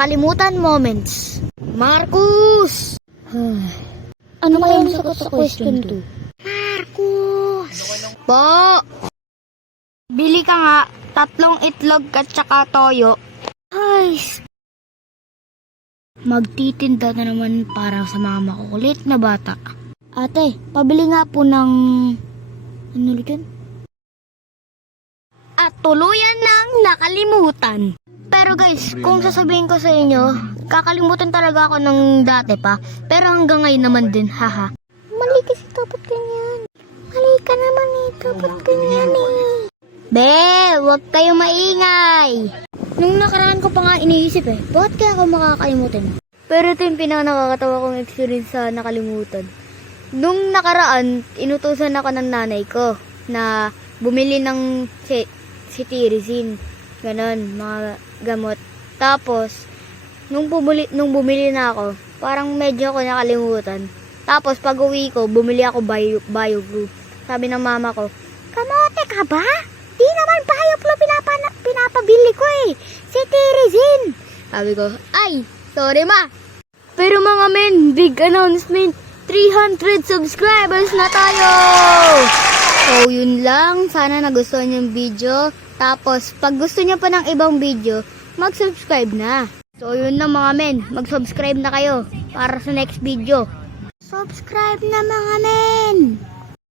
nakalimutan moments. Marcus! Ano kaya ang sagot sa question 2? Marcus! Po! Bili ka nga 3 itlog at saka toyo. Ay, magtitinda na naman para sa mga makukulit na bata. Ate, pabili nga po ng... ano ulit yun? At tuluyan ng nakalimutan. Pero guys, kung sasabihin ko sa inyo, kakalimutan talaga ako ng dati pa. Pero hanggang ngayon naman din, haha. Mali kasi dapat ganyan. Mali ka naman eh, dapat ganyan eh. Be, huwag kayo maingay. Nung nakaraan ko pa nga iniisip bakit kaya ako makakalimutan? Pero ito yung pinaka-nakakatawa kong experience sa nakalimutan. Nung nakaraan, inutusan ako ng nanay ko na bumili ng cetirizine. Ganon, mga gamot. Tapos, nung bumili na ako, parang medyo ako nakalimutan. Tapos, pag uwi ko, bumili ako BioGlue. Sabi ng mama ko, kamote ka ba? Di naman BioGlue pinapabili ko cetirizine. Sabi ko, ay, sorry ma. Pero mga men, big announcement. 300 subscribers na tayo! So, yun lang. Sana nagustuhan yung video. Tapos, pag gusto nyo pa ng ibang video, mag-subscribe na. So, yun lang mga men. Mag-subscribe na kayo para sa next video. Subscribe na mga men!